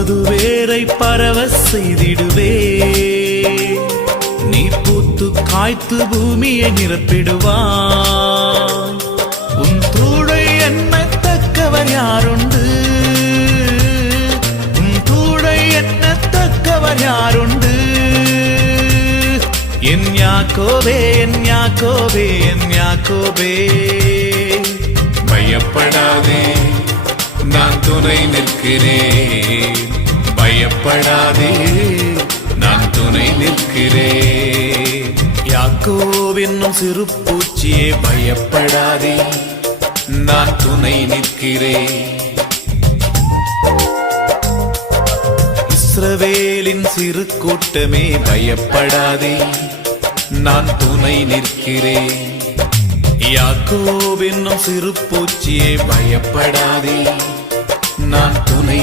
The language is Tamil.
உனது வேரை பரவ செய்திடுவே. நீ பூத்து காய்த்து பூமியை நிரப்பிடுவாய். உன் தூளை எண்ணத்தக்கவர் யாருண்டு? உன் தூளை எண்ணத்தக்கவர் யாருண்டு? என் யாக்கோபே, என் யாக்கோபே, என் யாக்கோபே, பயப்படாதே, நான் துணை நிற்கிறேன். பயப்படாதே, நான் துணை நிற்கிறேன். யாக்கோபு என்னும் சிறு பூச்சியே பயப்படாதே, நான் துணை நிற்கிறேன். இஸ்ரவேலின் சிறு கூட்டமே பயப்படாதே, நான் துணை நிற்கிறேன். யாக்கோபு என்னும் சிறு பூச்சியே பயப்படாதே, நான் துணை